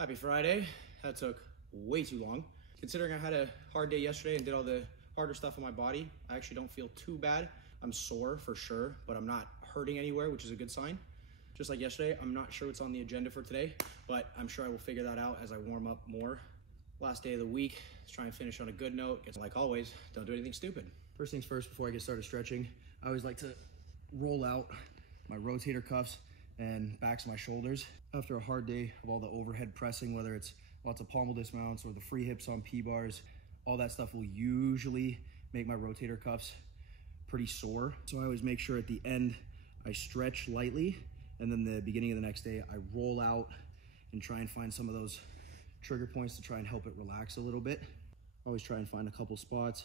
Happy Friday. That took way too long. Considering I had a hard day yesterday and did all the harder stuff on my body, I actually don't feel too bad. I'm sore for sure, but I'm not hurting anywhere, which is a good sign. Just like yesterday, I'm not sure what's on the agenda for today, but I'm sure I will figure that out as I warm up more. Last day of the week, let's try and finish on a good note. It's like always, don't do anything stupid. First things first, before I get started stretching, I always like to roll out my rotator cuffs and backs of my shoulders. After a hard day of all the overhead pressing, whether it's lots of pommel dismounts or the free hips on P-bars, all that stuff will usually make my rotator cuffs pretty sore. So I always make sure at the end I stretch lightly, and then the beginning of the next day I roll out and try and find some of those trigger points to try and help it relax a little bit. Always try and find a couple spots,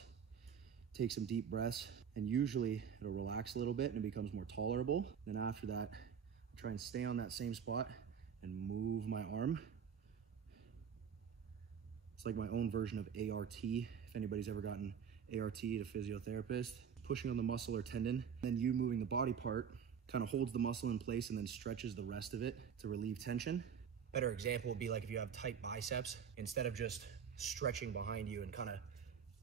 take some deep breaths, and usually it'll relax a little bit and it becomes more tolerable. Then after that, I try and stay on that same spot and move my arm. It's like my own version of ART. If anybody's ever gotten ART at a physiotherapist, pushing on the muscle or tendon, then you moving the body part kind of holds the muscle in place and then stretches the rest of it to relieve tension. Better example would be like if you have tight biceps, instead of just stretching behind you and kind of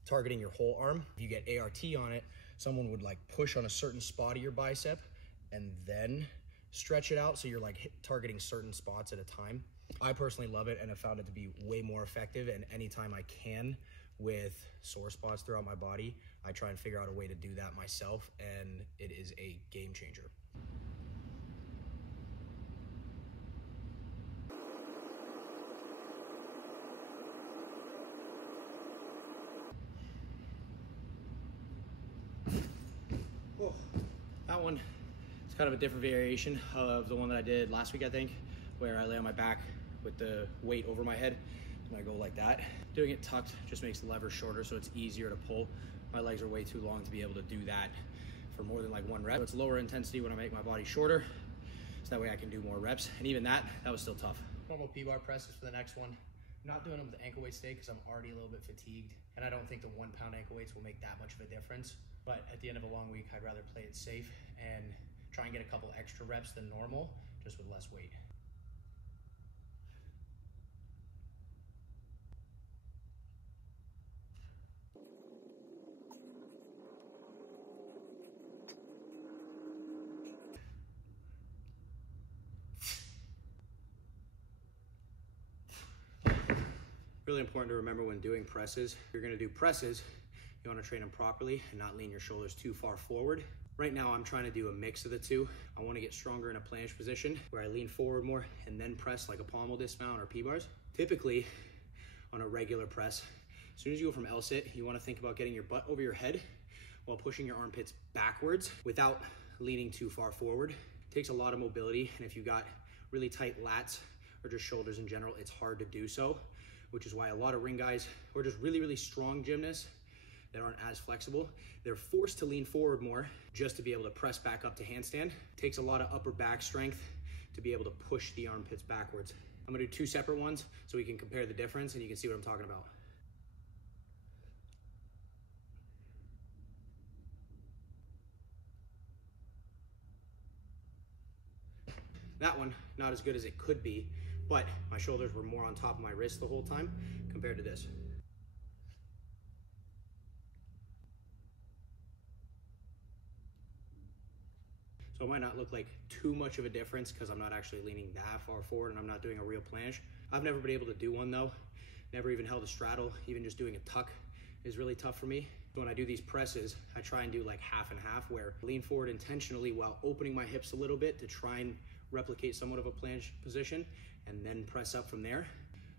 targeting your whole arm, if you get ART on it, someone would like push on a certain spot of your bicep and then stretch it out, so you're like targeting certain spots at a time. I personally love it and have found it to be way more effective, and anytime I can with sore spots throughout my body, I try and figure out a way to do that myself, and it is a game changer. Whoa. That one is kind of a different variation of the one that I did last week, I think, where I lay on my back with the weight over my head and I go like that. Doing it tucked just makes the lever shorter, so it's easier to pull. My legs are way too long to be able to do that for more than like one rep. So it's lower intensity when I make my body shorter, so that way I can do more reps. And even that was still tough. Normal P-bar presses for the next one. I'm not doing them with the ankle weights today because I'm already a little bit fatigued, and I don't think the 1 pound ankle weights will make that much of a difference. But at the end of a long week, I'd rather play it safe and try and get a couple extra reps than normal, just with less weight. Really important to remember when doing presses. If you're gonna do presses, you wanna train them properly and not lean your shoulders too far forward. Right now, I'm trying to do a mix of the two. I wanna get stronger in a planche position where I lean forward more and then press like a pommel dismount or P-bars. Typically, on a regular press, as soon as you go from L-sit, you wanna think about getting your butt over your head while pushing your armpits backwards without leaning too far forward. It takes a lot of mobility, and if you've got really tight lats or just shoulders in general, it's hard to do so, which is why a lot of ring guys or just really, really strong gymnasts that aren't as flexible, they're forced to lean forward more just to be able to press back up to handstand. It takes a lot of upper back strength to be able to push the armpits backwards. I'm gonna do two separate ones so we can compare the difference and you can see what I'm talking about. That one, not as good as it could be, but my shoulders were more on top of my wrist the whole time compared to this. So it might not look like too much of a difference because I'm not actually leaning that far forward and I'm not doing a real planche. I've never been able to do one though. Never even held a straddle. Even just doing a tuck is really tough for me. When I do these presses, I try and do like half and half, where I lean forward intentionally while opening my hips a little bit to try and replicate somewhat of a planche position and then press up from there.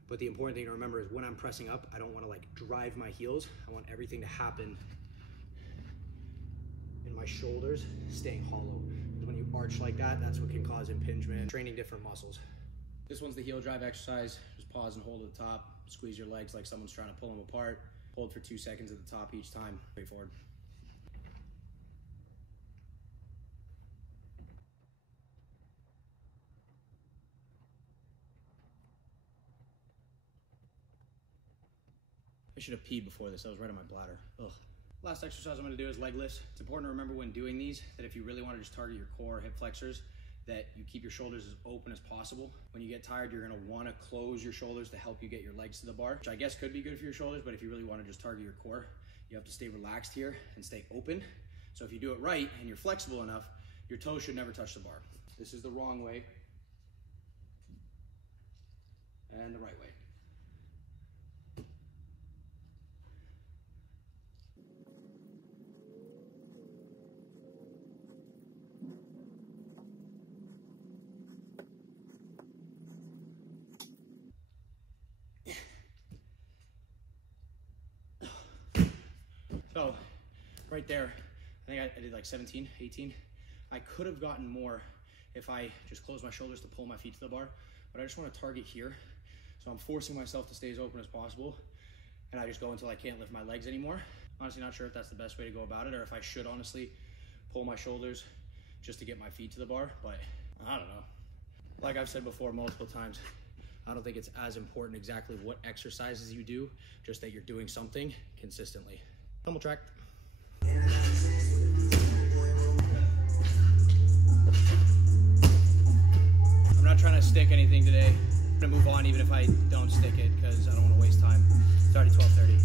But the important thing to remember is when I'm pressing up, I don't want to like drive my heels. I want everything to happen in my shoulders staying hollow. Because when you arch like that, that's what can cause impingement, training different muscles. This one's the heel drive exercise. Just pause and hold at the top. Squeeze your legs like someone's trying to pull them apart. Hold for 2 seconds at the top each time. Straightforward. I should have peed before this. That was right on my bladder. Ugh. Last exercise I'm gonna do is leg lifts. It's important to remember when doing these that if you really wanna just target your core, hip flexors, that you keep your shoulders as open as possible. When you get tired, you're gonna wanna close your shoulders to help you get your legs to the bar, which I guess could be good for your shoulders, but if you really wanna just target your core, you have to stay relaxed here and stay open. So if you do it right and you're flexible enough, your toes should never touch the bar. This is the wrong way and the right way. So right there, I think I did like 17, 18. I could have gotten more if I just closed my shoulders to pull my feet to the bar, but I just want to target here. So I'm forcing myself to stay as open as possible, and I just go until I can't lift my legs anymore. Honestly, not sure if that's the best way to go about it, or if I should honestly pull my shoulders just to get my feet to the bar, but I don't know. Like I've said before multiple times, I don't think it's as important exactly what exercises you do, just that you're doing something consistently. Tumble track. I'm not trying to stick anything today. I'm gonna move on even if I don't stick it because I don't want to waste time. It's already 12:30.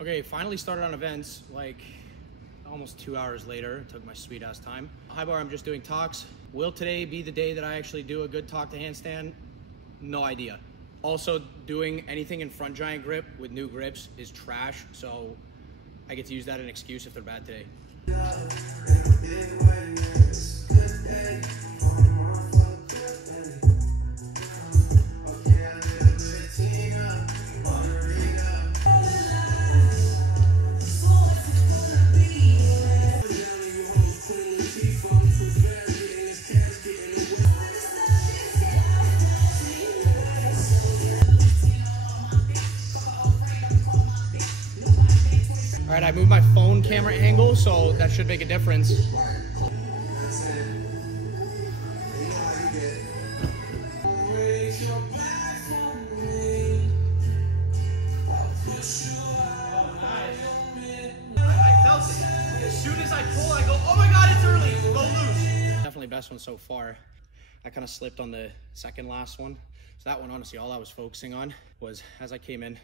Okay, finally started on events like almost 2 hours later. It took my sweet ass time. High bar, I'm just doing talks. Will today be the day that I actually do a good talk to handstand? No idea. Also, doing anything in front giant grip with new grips is trash, so I get to use that as an excuse if they're bad today. All right, I moved my phone camera angle, so that should make a difference. I felt it. As soon as I pull, I go, oh my God, it's early, go loose. Definitely best one so far. I kind of slipped on the second last one. So that one, honestly, all I was focusing on was as I came in,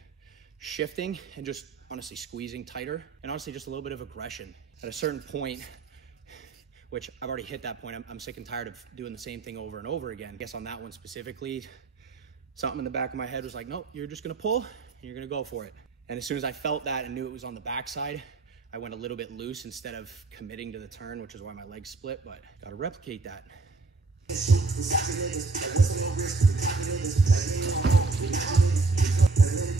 shifting and just honestly squeezing tighter, and honestly just a little bit of aggression. At a certain point, which I've already hit that point, I'm sick and tired of doing the same thing over and over again. I guess on that one specifically, something in the back of my head was like, nope, you're just gonna pull and you're gonna go for it. And as soon as I felt that and knew it was on the backside, I went a little bit loose instead of committing to the turn, which is why my legs split, but gotta replicate that.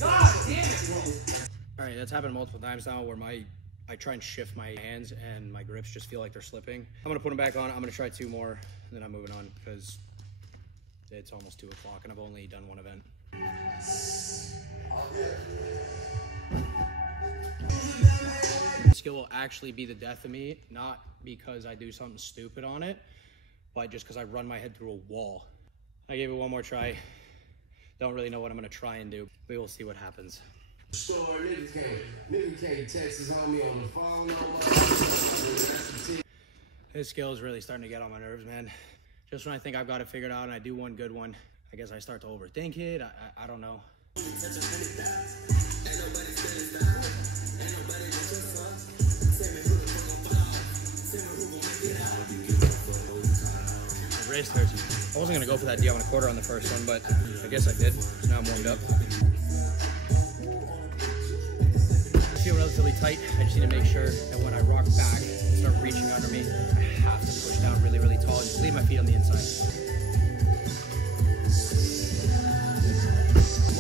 God damn it! All right, that's happened multiple times now where I try and shift my hands and my grips just feel like they're slipping. I'm gonna put them back on. I'm gonna try 2 more, and then I'm moving on because it's almost 2 o'clock and I've only done 1 event. Skill will actually be the death of me, not because I do something stupid on it, but just because I run my head through a wall. I gave it 1 more try. don't really know what I'm gonna try and do. We will see what happens. Store nigga can't text his homie on the phone no more. This skill is really starting to get on my nerves, man. Just when I think I've got it figured out and I do one good one, I guess I start to overthink it. I don't know. My wrist hurts. I wasn't gonna go for that diamond quarter on the first one, but I guess I did. So now I'm warmed up. I feel relatively tight. I just need to make sure that when I rock back and start reaching under me, I have to push down really, really tall and just leave my feet on the inside.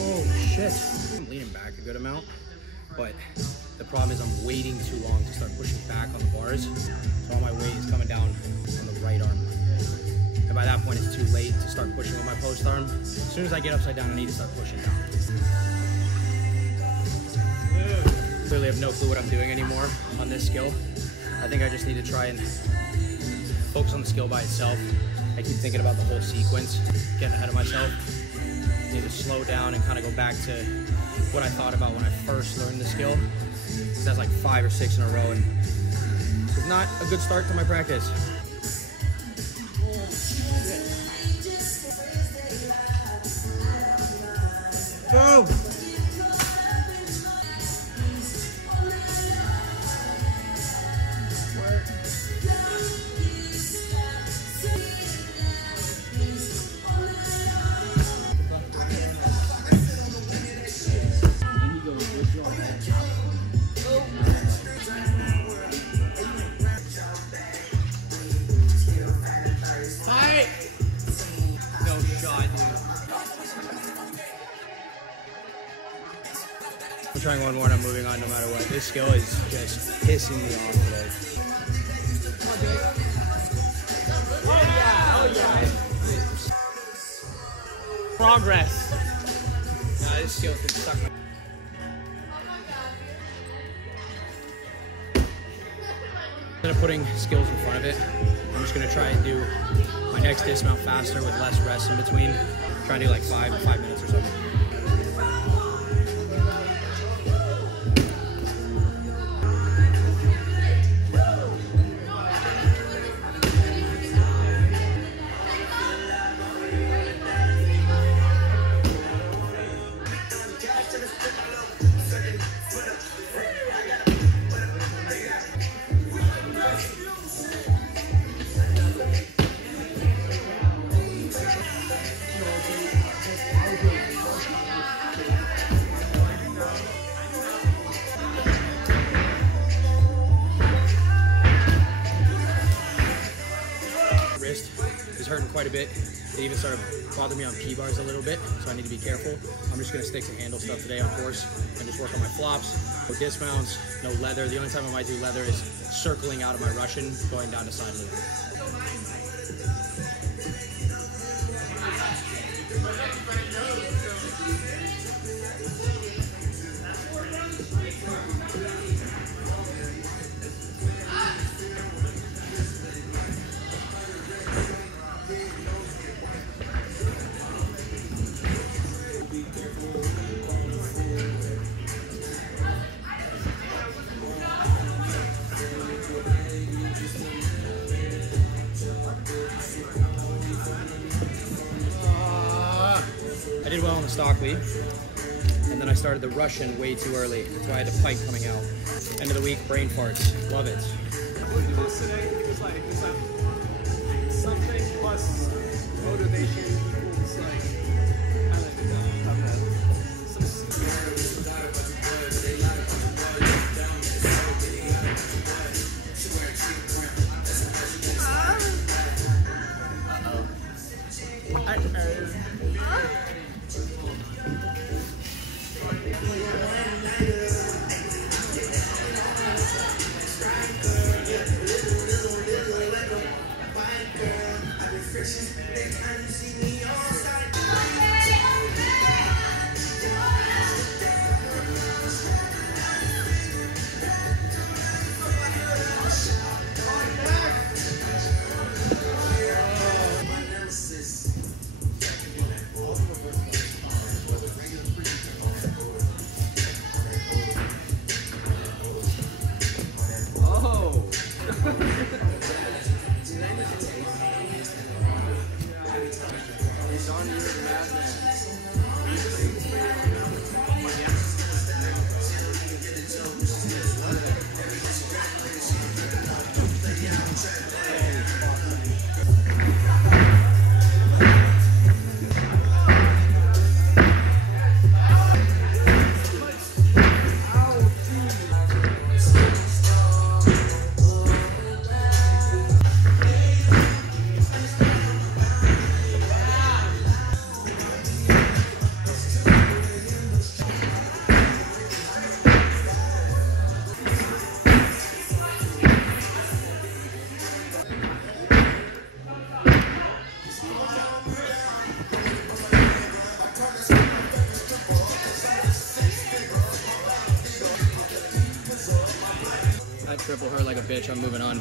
Oh shit. I'm leaning back a good amount, but the problem is I'm waiting too long to start pushing back on the bars. So all my weight is coming down on the right arm. And by that point, it's too late to start pushing with my post arm. As soon as I get upside down, I need to start pushing down. Clearly have no clue what I'm doing anymore on this skill. I think I just need to try and focus on the skill by itself. I keep thinking about the whole sequence, getting ahead of myself. I need to slow down and kind of go back to what I thought about when I first learned the skill. That's like 5 or 6 in a row, and it's not a good start to my practice. Go! I'm trying one more and I'm moving on no matter what. This skill is just pissing me off today. Oh yeah, oh yeah. Progress. Nah, this skill can suck my... Instead of putting skills in front of it, I'm just gonna try and do my next dismount faster with less rest in between. Try and do like 5 minutes or something. Is hurting quite a bit. It even started bothering me on P-bars a little bit, so I need to be careful. I'm just gonna stick to handle stuff today on course and just work on my flops, no dismounts, no leather. The only time I might do leather is circling out of my Russian, going down to side loop. I did well on the Stockley, and then I started the Russian way too early. That's why I had a pike coming out. End of the week, brain farts. Love it. We'll do this today because like something plus motivation equals like I don't know. hurt like a bitch. I'm moving on.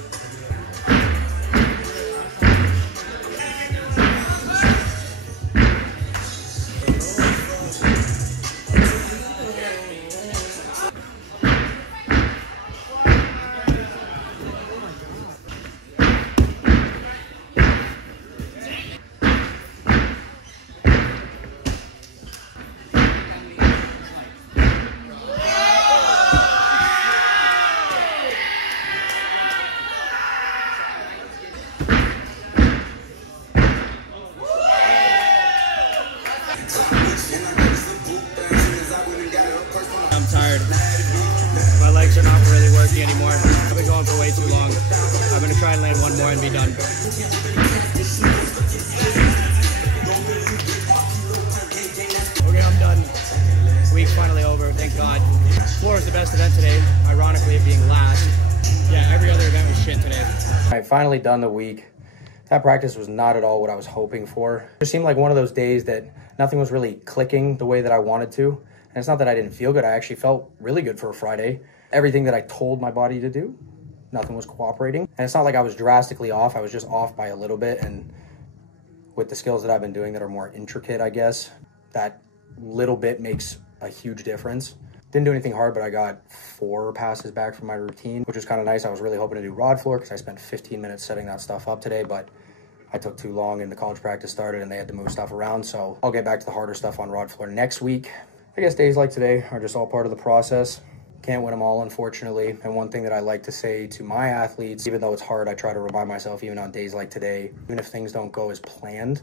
I'm tired. My legs are not really working anymore. I've been going for way too long. I'm gonna try and land one more and be done. Okay, I'm done. Week's finally over, thank God. Floor was the best event today, ironically it being last. Yeah, every other event was shit today. All right, finally done the week. That practice was not at all what I was hoping for. It seemed like one of those days that nothing was really clicking the way that I wanted to. And it's not that I didn't feel good. I actually felt really good for a Friday. Everything that I told my body to do, nothing was cooperating. And it's not like I was drastically off. I was just off by a little bit. And with the skills that I've been doing that are more intricate, I guess, that little bit makes a huge difference. Didn't do anything hard, but I got 4 passes back from my routine, which was kind of nice. I was really hoping to do rod floor because I spent 15 minutes setting that stuff up today, but I took too long and the college practice started and they had to move stuff around. So I'll get back to the harder stuff on rod floor next week. I guess days like today are just all part of the process. Can't win them all, unfortunately. And one thing that I like to say to my athletes, even though it's hard, I try to remind myself, even on days like today, even if things don't go as planned,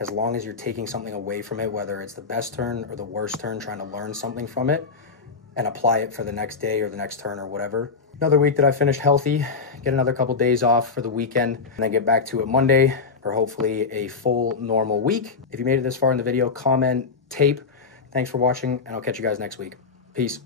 as long as you're taking something away from it, whether it's the best turn or the worst turn, trying to learn something from it and apply it for the next day or the next turn or whatever. Another week that I finished healthy, get another couple days off for the weekend, and then get back to it Monday for hopefully a full normal week. If you made it this far in the video, comment, tape. Thanks for watching, and I'll catch you guys next week. Peace.